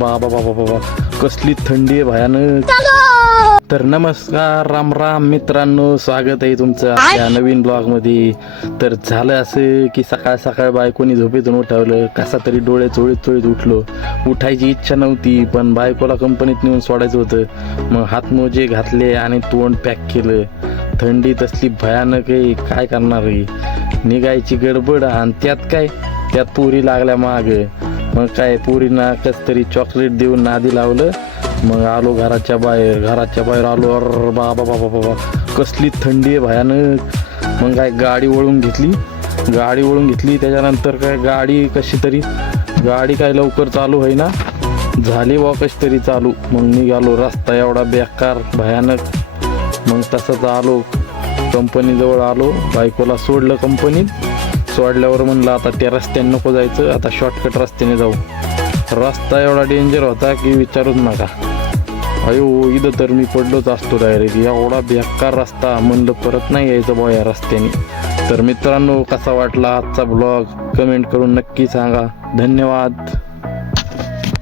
बाबा बाबा बाबा कसली थंडी आहे भयानक. तर नमस्कार राम राम मित्रांनो, स्वागत आहे तुमचं या नवीन ब्लॉग मध्ये. तर झालं असं की सकाळ सकाळ बायकोनी झोपेतून उठवलं, कसा तरी डोळे चोळीत चोळीत उठलो. उठायची इच्छा नव्हती पण बायकोला कंपनीत नेऊन सोडायचं होतं. मग हातमोजे घातले आणि तोंड पॅक केलं. थंडी तसली भयानक आहे, काय करणार आहे. निघायची गडबड आणि त्यात पोरी लागल्या माग. मग काय पोरींना कस तरी चॉकलेट देऊन नादी लावलं. मग आलो घराच्या बाहेर आलो. अर बाबा बाबा बाबा कसली थंडी आहे भयानक. मग काय गाडी वळून घेतली. त्याच्यानंतर काय गाडी काय लवकर चालू होई ना, झाली वा कशी तरी चालू. मग निघालो. रस्ता एवढा बेकार भयानक. मग तसंच आलो, कंपनीजवळ आलो. बायकोला सोडलं कंपनीत. सोडल्यावर म्हणलं आता त्या रस्त्याने नको जायचं, आता शॉर्टकट रस्त्याने जाऊ. रस्ता एवढा डेंजर होता की विचारूच नका. अयो इथं तर मी पडलोच असतो डायरेक्ट. एवढा बेकार रस्ता, म्हणलं परत नाही यायचं बुवा या रस्त्याने. तर मित्रांनो, कसा वाटला आजचा ब्लॉग कमेंट करून नक्की सांगा. धन्यवाद.